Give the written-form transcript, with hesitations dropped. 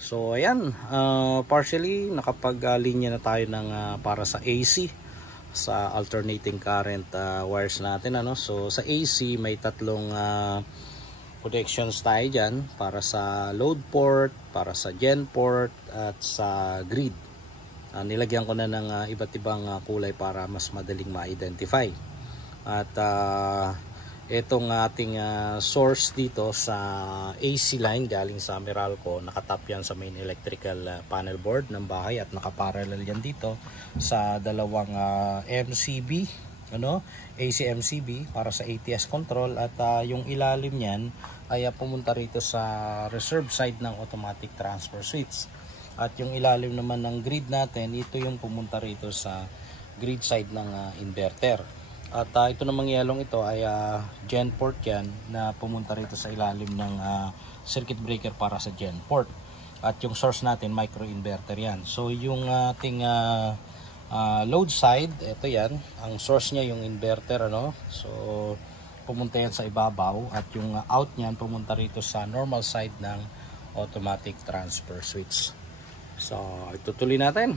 So ayan, partially nakapag-linya na tayo ng para sa AC, sa alternating current wires natin, ano. So sa AC may tatlong connections tayo dyan, para sa load port, para sa gen port, at sa grid. Nilagyan ko na ng iba't ibang kulay para mas madaling ma-identify. At itong ating source dito sa AC line galing sa Meralco, nakatap yan sa main electrical panel board ng bahay at nakaparallel yan dito sa dalawang MCB, ano, AC MCB para sa ATS control. At yung ilalim niyan ay pumunta rito sa reserve side ng automatic transfer switch. At yung ilalim naman ng grid natin, ito yung pumunta rito sa grid side ng inverter. At ito namang yelong ito ay gen port yan, na pumunta rito sa ilalim ng circuit breaker para sa gen port. At yung source natin, micro inverter yan. So yung ating load side, ito yan, ang source niya yung inverter, ano. So pumunta yan sa ibabaw, at yung out niyan pumunta rito sa normal side ng automatic transfer switch. So itutuloy natin.